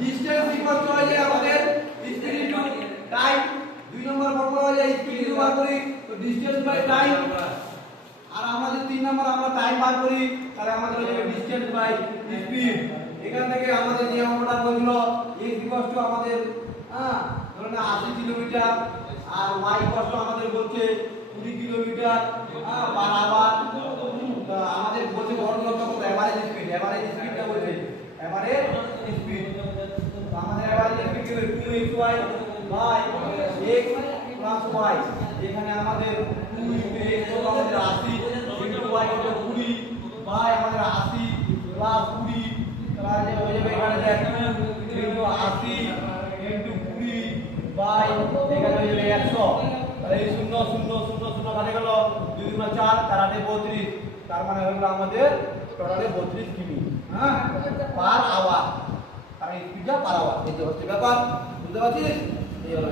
Distance equal to হয় যে আমাদের স্পিড ইনটু টাইম। 2 নম্বর ফর্মুলা হয় যে স্পিড ইনটু বার করি তো ডিসটেন্স বাই টাইম। আর আমাদের 3 নম্বর আমরা টাইম বার করি তাহলে আমাদের হয়ে যাবে ডিসটেন্স বাই স্পিড। এখান থেকে আমাদের নিয়মটা বলছিল x ইকুয়াল টু আমাদের ধরুন 80 কিলোমিটার আর y ইকুয়াল টু আমাদের বলছে 20 কিলোমিটার পার আওয়ার। আমাদের বলছে বড় লক্ষ্য কত এভারেজ স্পিডটা বলছে এভারেজ স্পিড। তো আমাদের এভারেজ স্পিড কি হবে 2xy by x plus y। এখানে আমাদের 2x কত আমাদের 80 ইনটু y কত 20 বাই আমাদের 80 প্লাস 20 তাহলে হয়ে যাবে এখানে দেখ 2 ইনটু 80 ইনটু 20 বাই এখানে হয়ে যাবে 100। তাহলে এই 0 0 0 0 কাটে গেল 2 গুণ 4 4 8 32। তার মানে হলো আমাদের টোটালে 32 কিমি পার আওয়ার। আর স্পিডটা পার আওয়ার। এই যে হচ্ছে ব্যাপার, বুঝতে পারছিস? এই হলো